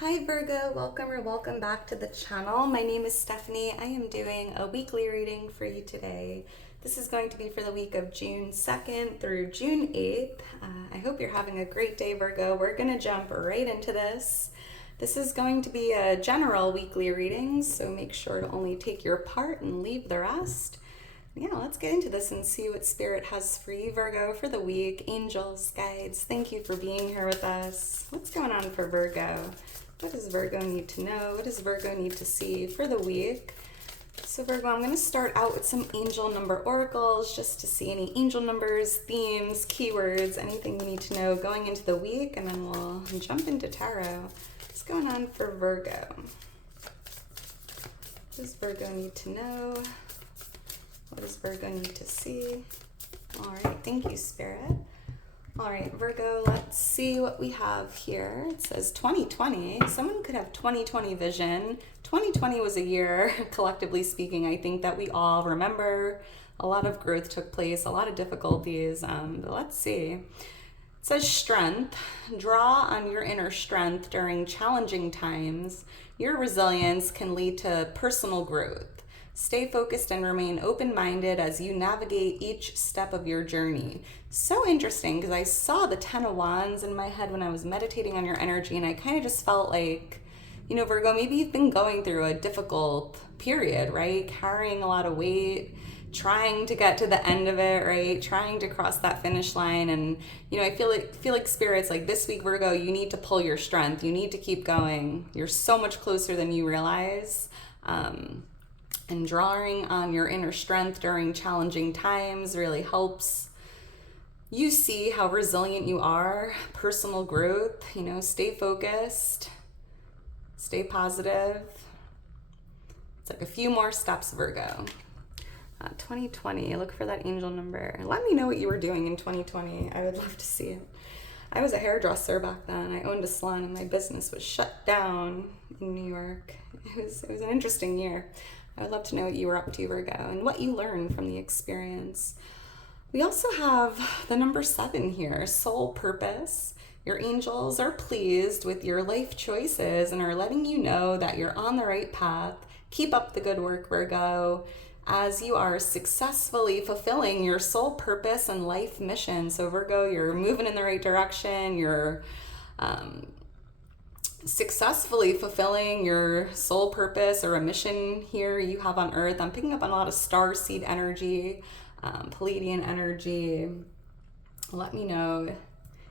Hi Virgo, welcome back to the channel. My name is Stephanie. I am doing a weekly reading for you today. This is going to be for the week of June 2nd through June 8th. I hope you're having a great day, Virgo. We're going to jump right into this. This is going to be a general weekly reading, so make sure to only take your part and leave the rest. Yeah, let's get into this and see what Spirit has for you, Virgo, for the week. Angels, guides, thank you for being here with us. What's going on for Virgo? What does Virgo need to know? What does Virgo need to see for the week? So Virgo, I'm going to start out with some angel number oracles just to see any angel numbers, themes, keywords, anything you need to know going into the week, and then we'll jump into tarot. What's going on for Virgo? What does Virgo need to know? What does Virgo need to see? All right, thank you, Spirit. All right, Virgo, let's see what we have here. It says 2020. Someone could have 2020 vision. 2020 was a year, collectively speaking, I think that we all remember. A lot of growth took place, a lot of difficulties. But let's see. It says strength. Draw on your inner strength during challenging times. Your resilience can lead to personal growth. Stay focused and remain open-minded as you navigate each step of your journey. So interesting, because I saw the 10 of Wands in my head when I was meditating on your energy, and I kind of just felt like, Virgo, maybe you've been going through a difficult period, right? Carrying a lot of weight, trying to get to the end of it, right? Trying to cross that finish line. And, I feel like Spirit's like, this week, Virgo, you need to pull your strength. You need to keep going. You're so much closer than you realize. And drawing on your inner strength during challenging times really helps you see how resilient you are, personal growth, stay focused, stay positive. It's like a few more steps, Virgo. 2020, look for that angel number. Let me know what you were doing in 2020. I would love to see it. I was a hairdresser back then. I owned a salon and my business was shut down in New York. It was an interesting year. I would love to know what you were up to, Virgo, and what you learned from the experience. We also have the number 7 here, soul purpose. Your angels are pleased with your life choices and are letting you know that you're on the right path. Keep up the good work, Virgo, as you are successfully fulfilling your soul purpose and life mission. So Virgo, you're moving in the right direction. You're successfully fulfilling your soul purpose or a mission here you have on earth. I'm picking up on a lot of star seed energy, Palladian energy. Let me know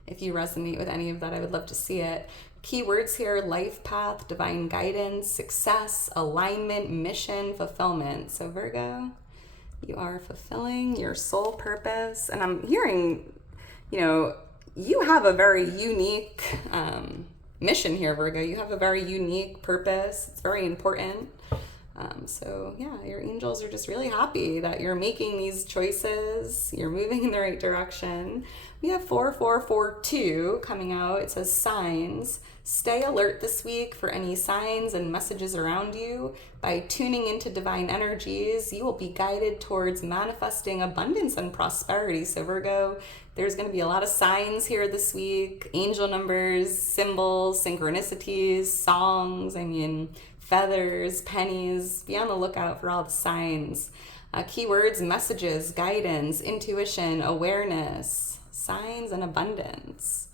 if you resonate with any of that. I would love to see it. Keywords here: life path, divine guidance, success, alignment, mission, fulfillment. So Virgo, you are fulfilling your soul purpose. And I'm hearing, you have a very unique mission here, Virgo. You have a very unique purpose. It's very important. So yeah, your angels are just really happy that you're making these choices. You're moving in the right direction. We have 4442 coming out. It says signs. Stay alert this week for any signs and messages around you. By tuning into divine energies, you will be guided towards manifesting abundance and prosperity. So Virgo, there's going to be a lot of signs here this week. Angel numbers, symbols, synchronicities, songs, feathers, pennies. Be on the lookout for all the signs. Keywords: messages, guidance, intuition, awareness, signs, and abundance.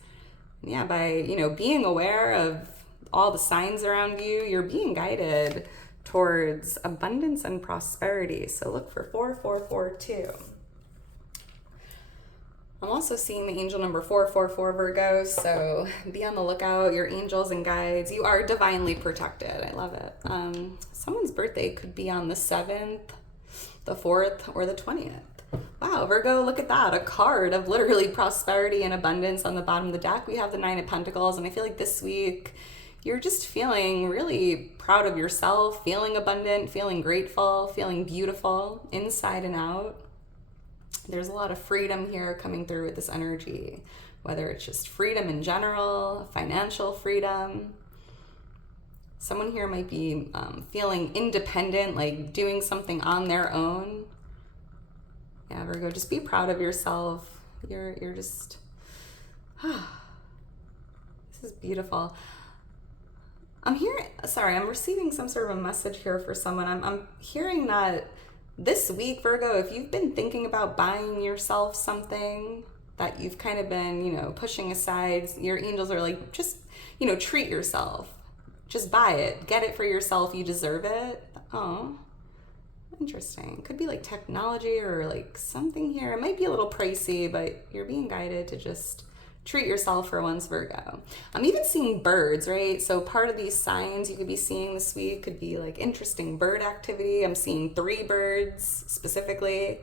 Yeah, by, being aware of all the signs around you, you're being guided towards abundance and prosperity. So look for 4442. I'm also seeing the angel number 444, Virgo, so be on the lookout. Your angels and guides, you are divinely protected. I love it. Someone's birthday could be on the 7th, the 4th, or the 20th. Wow, Virgo, look at that. A card of literally prosperity and abundance on the bottom of the deck. We have the 9 of Pentacles, and I feel like this week you're just feeling really proud of yourself, feeling abundant, feeling grateful, feeling beautiful inside and out. There's a lot of freedom here coming through with this energy, whether it's just freedom in general, financial freedom. Someone here might be feeling independent, like doing something on their own. Yeah, Virgo, just be proud of yourself. You're just, this is beautiful. I'm receiving some sort of a message here for someone. I'm hearing that this week, Virgo, if you've been thinking about buying yourself something that you've kind of been, pushing aside, your angels are like, just, treat yourself. Just buy it. Get it for yourself. You deserve it. Oh, interesting. Could be like technology or like something here. It might be a little pricey, but you're being guided to just treat yourself for once, Virgo. I'm even seeing birds, right? So part of these signs you could be seeing this week could be like interesting bird activity. I'm seeing 3 birds specifically.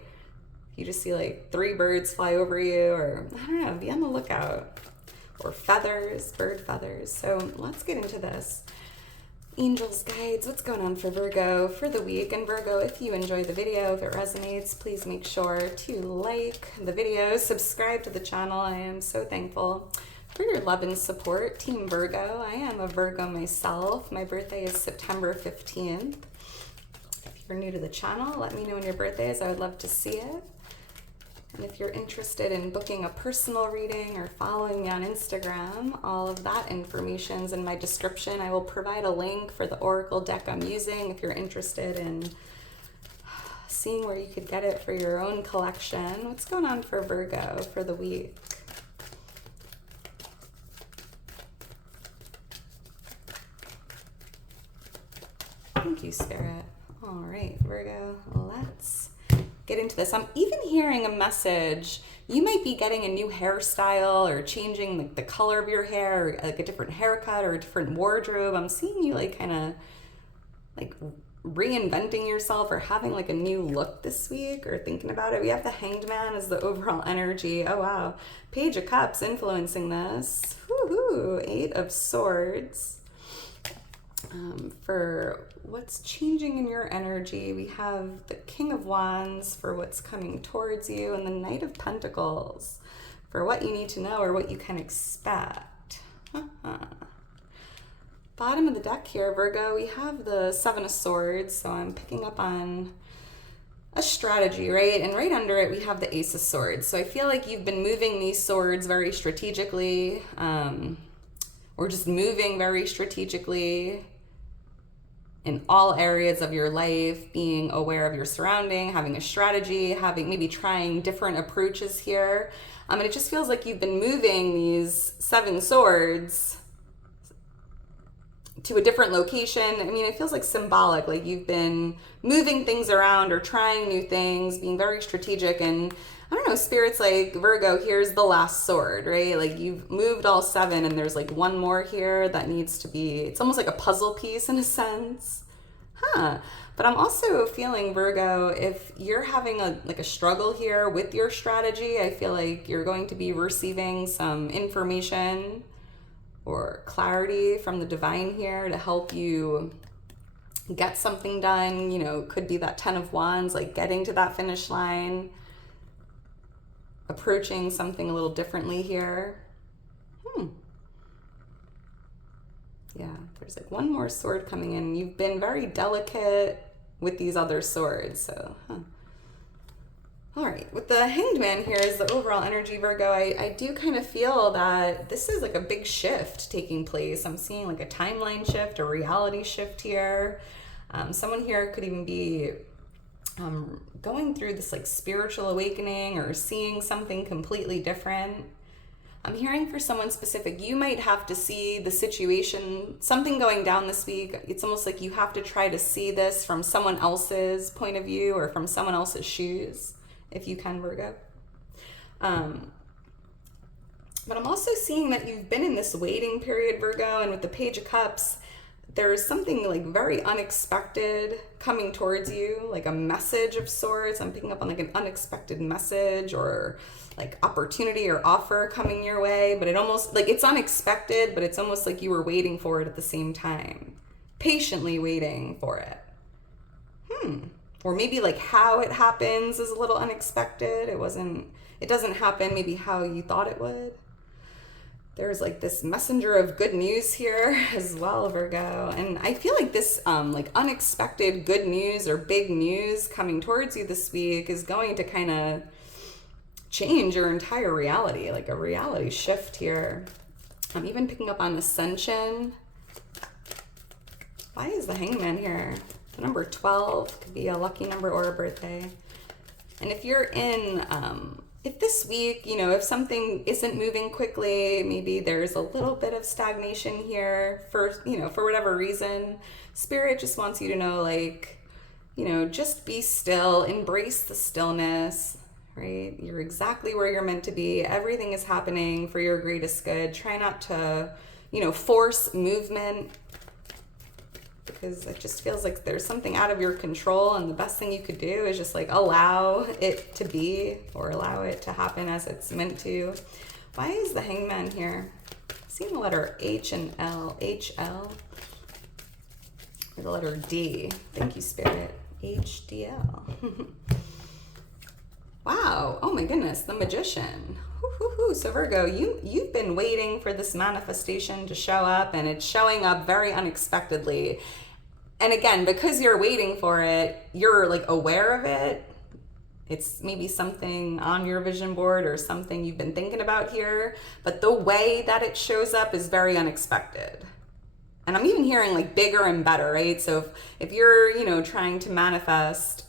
You just see like 3 birds fly over you, or I don't know, be on the lookout. Or feathers, bird feathers. So let's get into this. Angels, guides, what's going on for Virgo for the week? And Virgo, if you enjoy the video, if it resonates, please make sure to like the video, subscribe to the channel. I am so thankful for your love and support, Team Virgo. I am a Virgo myself. My birthday is September 15th. If you're new to the channel, let me know when your birthday is. I would love to see it. And if you're interested in booking a personal reading or following me on Instagram, all of that information's in my description. I will provide a link for the Oracle deck I'm using if you're interested in seeing where you could get it for your own collection. What's going on for Virgo for the week? Thank you, Spirit. All right, Virgo, let's get into this. I'm even hearing a message. You might be getting a new hairstyle or changing like the color of your hair, or like a different haircut or a different wardrobe. I'm seeing you like kind of like reinventing yourself or having like a new look this week or thinking about it. We have the Hanged Man as the overall energy. Oh wow. Page of Cups influencing this. Woohoo. 8 of Swords. For what's changing in your energy, we have the King of Wands for what's coming towards you, and the Knight of Pentacles for what you need to know or what you can expect. Bottom of the deck here, Virgo, we have the 7 of Swords, so I'm picking up on a strategy, right? And right under it, we have the Ace of Swords. So I feel like you've been moving these swords very strategically, or just moving very strategically in all areas of your life, being aware of your surrounding, having a strategy, having maybe trying different approaches here. And it just feels like you've been moving these 7 swords to a different location. I mean, it feels like symbolic, like you've been moving things around or trying new things, being very strategic. And I don't know, Spirit's like, Virgo, here's the last sword, right? Like you've moved all 7 and there's like one more here that needs to be, it's almost like a puzzle piece in a sense. But I'm also feeling, Virgo, if you're having a struggle here with your strategy, I feel like you're going to be receiving some information or clarity from the divine here to help you get something done. Could be that 10 of Wands, like getting to that finish line, approaching something a little differently here. Yeah, there's like one more sword coming in. You've been very delicate with these other swords, so, All right, with the Hanged Man here is the overall energy, Virgo. I do kind of feel that this is like a big shift taking place. I'm seeing like a timeline shift, a reality shift here. Someone here could even be going through this like spiritual awakening or seeing something completely different. I'm hearing for someone specific, you might have to see the situation, something going down this week. It's almost like you have to try to see this from someone else's point of view or from someone else's shoes, if you can, Virgo. But I'm also seeing that you've been in this waiting period, Virgo, and with the Page of Cups, there's something like very unexpected coming towards you, like a message of sorts. I'm picking up on like an unexpected message or like opportunity or offer coming your way, but it almost like it's unexpected, but it's almost like you were waiting for it at the same time, patiently waiting for it. Or maybe like how it happens is a little unexpected. It doesn't happen maybe how you thought it would. There's like this messenger of good news here as well, Virgo. And I feel like this like unexpected good news or big news coming towards you this week is going to kind of change your entire reality, like a reality shift here. I'm even picking up on ascension Why is the Hangman here? The number 12 could be a lucky number or a birthday. And if you're in, if this week, you know, if something isn't moving quickly, maybe there's a little bit of stagnation here for, you know, for whatever reason, Spirit just wants you to know, like, you know, just be still, embrace the stillness, right? You're exactly where you're meant to be. Everything is happening for your greatest good. Try not to, you know, force movement, because it just feels like there's something out of your control, and the best thing you could do is just like allow it to be, or allow it to happen as it's meant to. Why is the Hangman here? I'm seeing the letter H and L. HL. Or the letter D. Thank you, Spirit. HDL. Wow. Oh my goodness. The Magician. So Virgo, you've been waiting for this manifestation to show up, and it's showing up very unexpectedly. And again, because you're waiting for it, you're like aware of it. It's maybe something on your vision board or something you've been thinking about here, but the way that it shows up is very unexpected. And I'm even hearing like bigger and better, right? So if you're, you know, trying to manifest,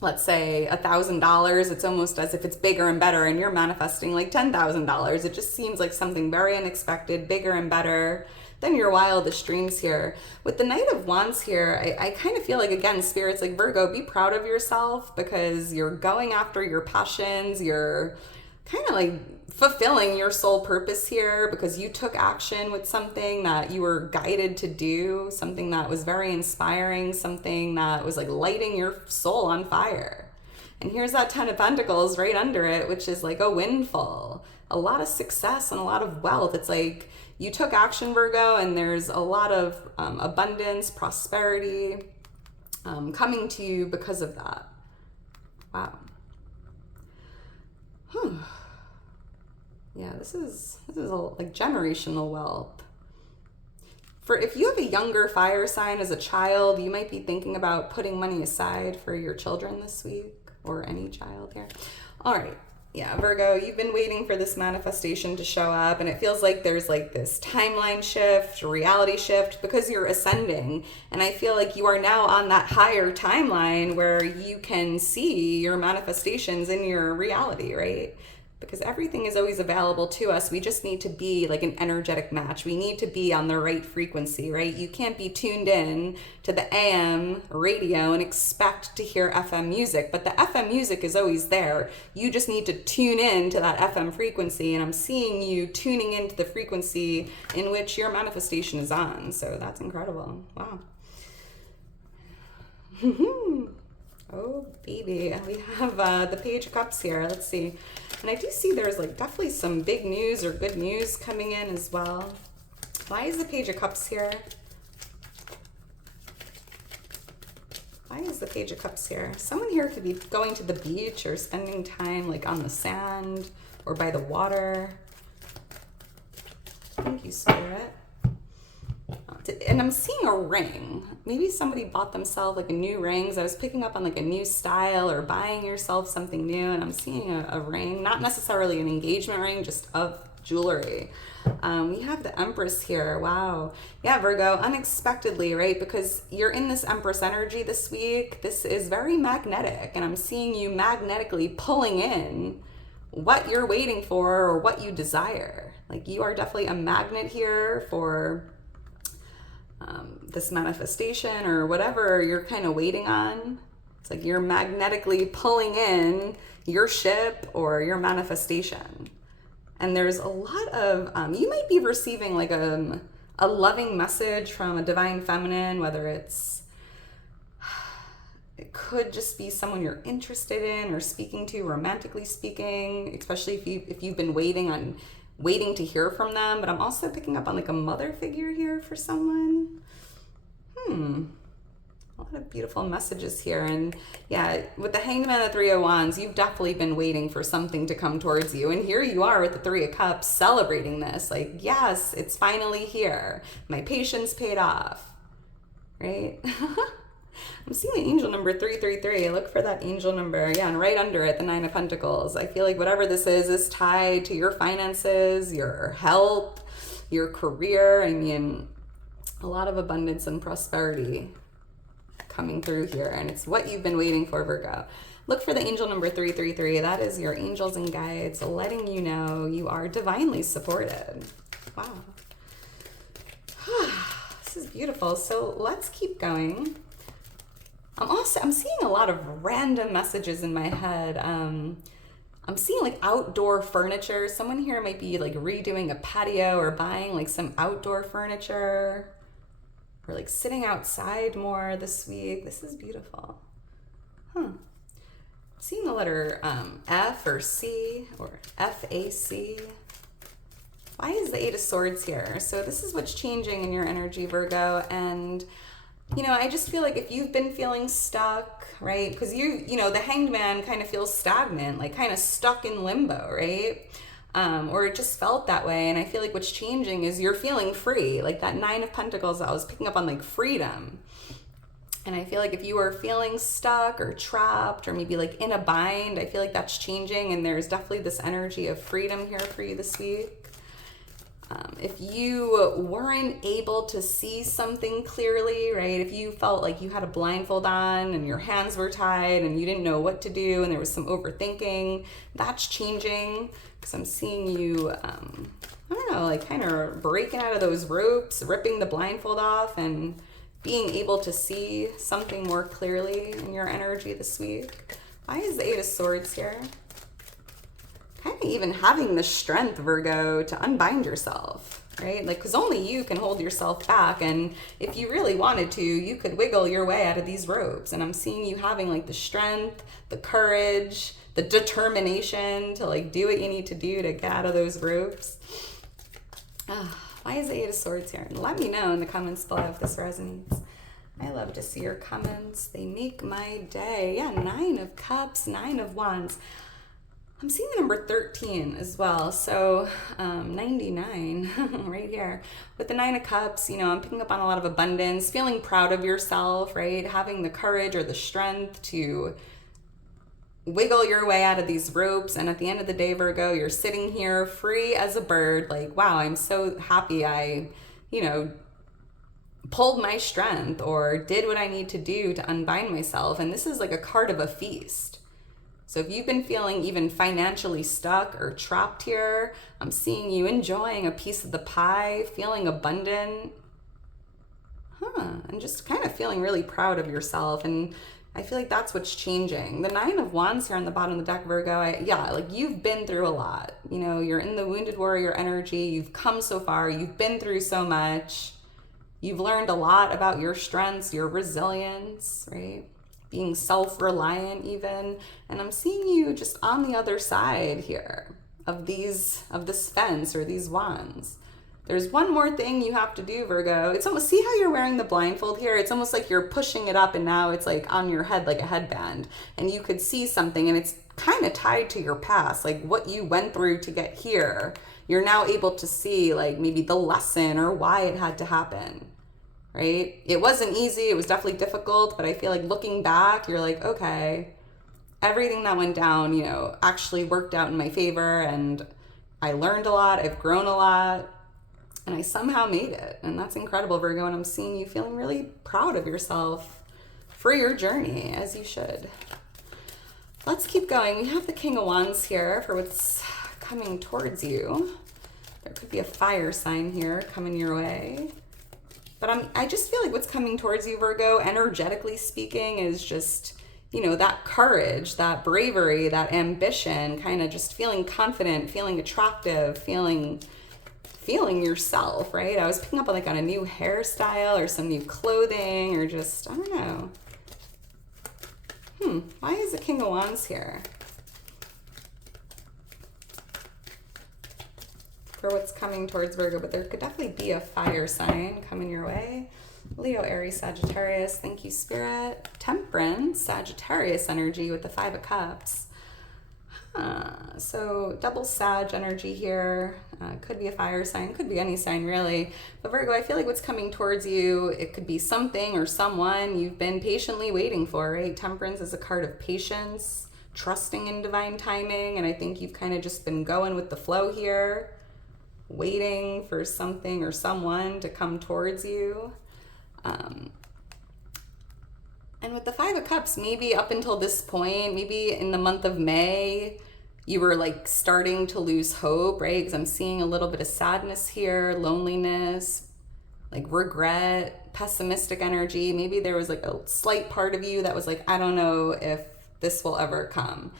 let's say $1,000, it's almost as if it's bigger and better, and you're manifesting like $10,000. It just seems like something very unexpected, bigger and better than your wildest dreams here. With the Knight of Wands here, I kind of feel like, again, Spirit's like, Virgo, be proud of yourself, because you're going after your passions. You're kind of like fulfilling your soul purpose here, because you took action with something that you were guided to do, something that was very inspiring, something that was like lighting your soul on fire. And here's that 10 of Pentacles right under it, which is like a windfall, a lot of success and a lot of wealth. It's like you took action, Virgo, and there's a lot of abundance, prosperity coming to you because of that. Wow. Yeah, this is like generational wealth. For if you have a younger fire sign as a child, you might be thinking about putting money aside for your children this week, or any child here. All right. Yeah, Virgo, you've been waiting for this manifestation to show up, and it feels like there's like this timeline shift, reality shift, because you're ascending. And I feel like you are now on that higher timeline where you can see your manifestations in your reality, right? Because everything is always available to us. We just need to be like an energetic match. We need to be on the right frequency, right? You can't be tuned in to the AM radio and expect to hear FM music, but the FM music is always there. You just need to tune in to that FM frequency, and I'm seeing you tuning into the frequency in which your manifestation is on. So that's incredible. Wow. Oh, baby. We have the Page of Cups here. Let's see. And I do see there's like definitely some big news or good news coming in as well. Why is the Page of Cups here? Why is the Page of Cups here? Someone here could be going to the beach or spending time like on the sand or by the water. Thank you, Spirit. And I'm seeing a ring. Maybe somebody bought themselves like a new ring. So I was picking up on like a new style or buying yourself something new, and I'm seeing a ring, not necessarily an engagement ring, just of jewelry. We have the Empress here. Wow. Yeah, Virgo, unexpectedly, right? Because you're in this Empress energy this week. This is very magnetic, and I'm seeing you magnetically pulling in what you're waiting for or what you desire. Like you are definitely a magnet here for this manifestation or whatever you're kind of waiting on. It's like you're magnetically pulling in your ship or your manifestation. And there's a lot of, you might be receiving like a loving message from a divine feminine, whether it could just be someone you're interested in or speaking to, romantically speaking, especially if you've been waiting to hear from them. But I'm also picking up on like a mother figure here for someone. A lot of beautiful messages here. And yeah, with the Hanged Man of 3 of Wands, you've definitely been waiting for something to come towards you. And here you are with the 3 of Cups celebrating this. Like, yes, it's finally here. My patience paid off, right? I'm seeing the angel number 333. Look for that angel number. Yeah, and right under it, the 9 of Pentacles. I feel like whatever this is tied to your finances, your health, your career. I mean, A lot of abundance and prosperity coming through here, and it's what you've been waiting for, Virgo. Look for the angel number 333. That is your angels and guides letting you know you are divinely supported. Wow. This is beautiful. So let's keep going. I'm seeing a lot of random messages in my head. I'm seeing like outdoor furniture. Someone here might be like redoing a patio or buying like some outdoor furniture, or like sitting outside more this week. This is beautiful. Seeing the letter F or C or FAC. Why is the Eight of Swords here? So this is what's changing in your energy, Virgo. And, you know, I just feel like if you've been feeling stuck, right? Because you know, the Hanged Man kind of feels stagnant, like kind of stuck in limbo, right? Or it just felt that way. And I feel like what's changing is you're feeling free. Like that Nine of Pentacles, I was picking up on like freedom. And I feel like if you are feeling stuck or trapped or maybe like in a bind, I feel like that's changing. And there's definitely this energy of freedom here for you this week. If you weren't able to see something clearly, right? If you felt like you had a blindfold on and your hands were tied and you didn't know what to do and there was some overthinking, that's changing, because I'm seeing you, I don't know, like kind of breaking out of those ropes, ripping the blindfold off and being able to see something more clearly in your energy this week. Why is the Eight of Swords here? Kind of even having the strength, Virgo, to unbind yourself, right? Like, because only you can hold yourself back. And if you really wanted to, you could wiggle your way out of these ropes. And I'm seeing you having like the strength, the courage, the determination to like do what you need to do to get out of those ropes. Why is the Eight of Swords here? And let me know in the comments below if this resonates. I love to see your comments. They make my day. Yeah, Nine of Cups, Nine of Wands. I'm seeing the number 13 as well. So 99 right here. With the Nine of Cups, you know, I'm picking up on a lot of abundance, feeling proud of yourself, right? Having the courage or the strength to wiggle your way out of these ropes. And at the end of the day, Virgo, you're sitting here free as a bird. Like, wow, I'm so happy I, you know, pulled my strength or did what I need to do to unbind myself. And this is like a card of a feast. So if you've been feeling even financially stuck or trapped here, I'm seeing you enjoying a piece of the pie, feeling abundant, and just kind of feeling really proud of yourself. And I feel like that's what's changing. The Nine of Wands here on the bottom of the deck, Virgo, like you've been through a lot. You know, you're in the Wounded Warrior energy. You've come so far. You've been through so much. You've learned a lot about your strengths, your resilience, right? Being self-reliant even. And I'm seeing you just on the other side here of this fence or these wands. There's one more thing you have to do, Virgo. It's almost, see how you're wearing the blindfold here? It's almost like you're pushing it up and now it's like on your head like a headband. And you could see something and it's kind of tied to your past, like what you went through to get here. You're now able to see like maybe the lesson or why it had to happen, right? It wasn't easy. It was definitely difficult, but I feel like looking back, you're like, okay, everything that went down, you know, actually worked out in my favor and I learned a lot. I've grown a lot. And I somehow made it. And that's incredible, Virgo. And I'm seeing you feeling really proud of yourself for your journey, as you should. Let's keep going. We have the King of Wands here for what's coming towards you. There could be a fire sign here coming your way. But I just feel like what's coming towards you, Virgo, energetically speaking, is just, you know, that courage, that bravery, that ambition, kind of just feeling confident, feeling attractive, feeling yourself, right? I was picking up on a new hairstyle or some new clothing or just, I don't know. Why is the King of Wands here? For what's coming towards Virgo, but there could definitely be a fire sign coming your way. Leo, Aries, Sagittarius, thank you, Spirit. Temperance, Sagittarius energy with the Five of Cups. So double Sag energy here. Could be a fire sign, could be any sign really. But Virgo, I feel like what's coming towards you, it could be something or someone you've been patiently waiting for, right? Temperance is a card of patience, trusting in divine timing. And I think you've kind of just been going with the flow here. waiting for something or someone to come towards you. And with the Five of Cups, maybe up until this point, maybe in the month of May, you were like starting to lose hope, right? Because I'm seeing a little bit of sadness here, loneliness, like regret, pessimistic energy. Maybe there was like a slight part of you that was like, I don't know if this will ever come,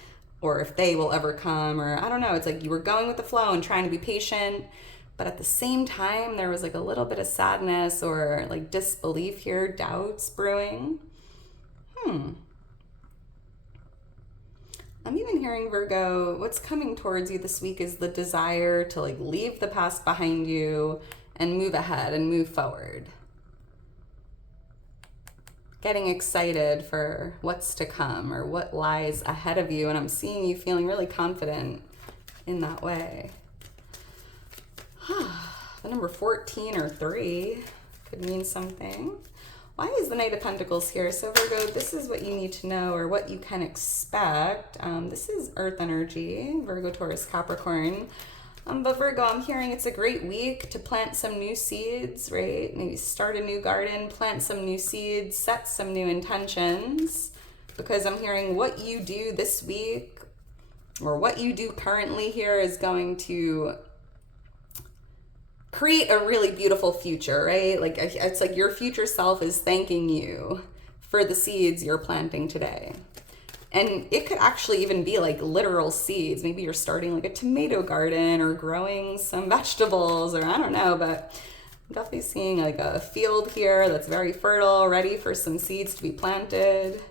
or if they will ever come, or I don't know. It's like you were going with the flow and trying to be patient, but at the same time, there was like a little bit of sadness or like disbelief here, doubts brewing. I'm even hearing, Virgo, what's coming towards you this week is the desire to like leave the past behind you and move ahead and move forward. Getting excited for what's to come or what lies ahead of you. And I'm seeing you feeling really confident in that way. The number 14 or 3 could mean something. Why is the Knight of Pentacles here? So Virgo, this is what you need to know or what you can expect. This is Earth energy, Virgo, Taurus, Capricorn. But Virgo, I'm hearing it's a great week to plant some new seeds, right? Maybe start a new garden, plant some new seeds, set some new intentions. Because I'm hearing what you do this week or what you do currently here is going to create a really beautiful future, right? Like it's like your future self is thanking you for the seeds you're planting today. And it could actually even be like literal seeds. Maybe you're starting like a tomato garden or growing some vegetables or I don't know, but I'm definitely seeing like a field here that's very fertile, ready for some seeds to be planted.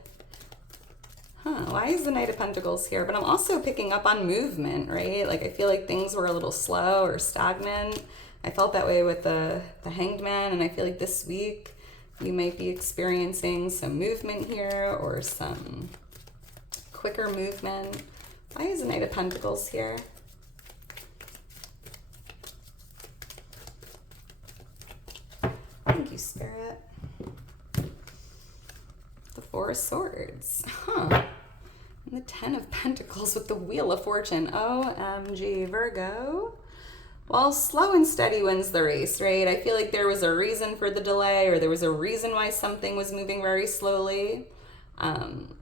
Why is the Knight of Pentacles here? But I'm also picking up on movement, right? Like I feel like things were a little slow or stagnant. I felt that way with the Hanged Man, and I feel like this week you might be experiencing some movement here or some quicker movement. Why is the Knight of Pentacles here? Thank you, Spirit. The Four of Swords. And the Ten of Pentacles with the Wheel of Fortune. OMG, Virgo. Well, slow and steady wins the race, right? I feel like there was a reason for the delay or there was a reason why something was moving very slowly. And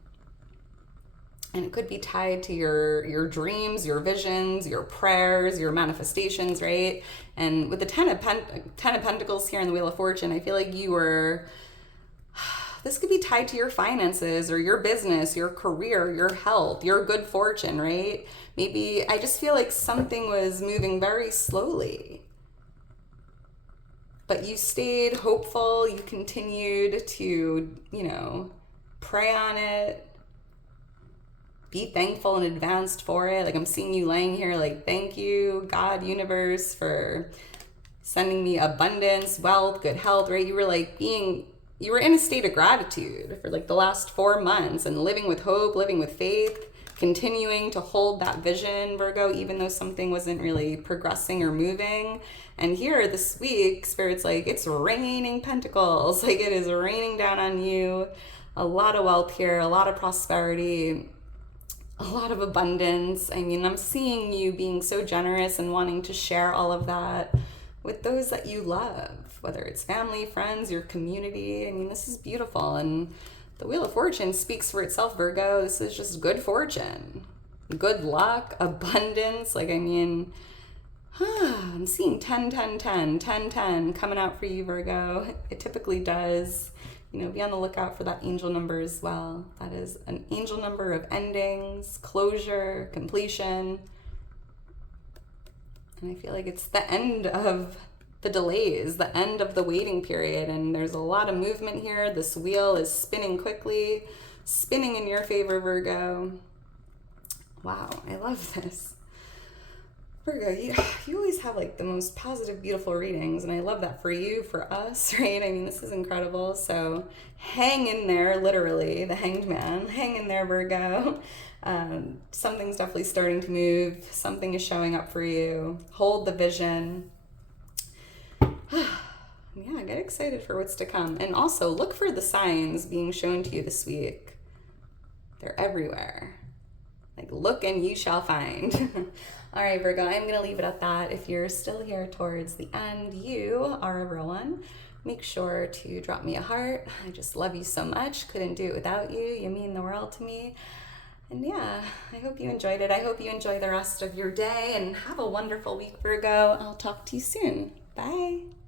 it could be tied to your dreams, your visions, your prayers, your manifestations, right? And with the Ten of Pentacles here in the Wheel of Fortune, I feel like this could be tied to your finances or your business, your career, your health, your good fortune, right? Maybe I just feel like something was moving very slowly. But you stayed hopeful, you continued to, pray on it, be thankful in advance for it. Like I'm seeing you laying here like, thank you, God, universe, for sending me abundance, wealth, good health, right? You were in a state of gratitude for like the last 4 months and living with hope, living with faith, continuing to hold that vision, Virgo, even though something wasn't really progressing or moving. And here this week, Spirit's like, it's raining pentacles. Like it is raining down on you. A lot of wealth here, a lot of prosperity, a lot of abundance. I mean, I'm seeing you being so generous and wanting to share all of that with those that you love, whether it's family, friends, your community. I mean, this is beautiful. And the Wheel of Fortune speaks for itself, Virgo. This is just good fortune, good luck, abundance. Like, I mean, I'm seeing 10, 10, 10, 10, 10 coming out for you, Virgo. It typically does. Be on the lookout for that angel number as well. That is an angel number of endings, closure, completion. And I feel like it's the end of the delays, the end of the waiting period, and there's a lot of movement here. This wheel is spinning quickly, spinning in your favor, Virgo. Wow, I love this. Virgo, you always have like the most positive, beautiful readings, and I love that for you, for us, right? I mean, this is incredible. So hang in there, literally, the Hanged Man. Hang in there, Virgo. Something's definitely starting to move. Something is showing up for you. Hold the vision. Yeah, get excited for what's to come. And also look for the signs being shown to you this week. They're everywhere. Like, look and you shall find. All right, Virgo, I'm going to leave it at that. If you're still here towards the end, you are a real one. Make sure to drop me a heart. I just love you so much. Couldn't do it without you. You mean the world to me. And yeah, I hope you enjoyed it. I hope you enjoy the rest of your day and have a wonderful week, Virgo. I'll talk to you soon. Bye.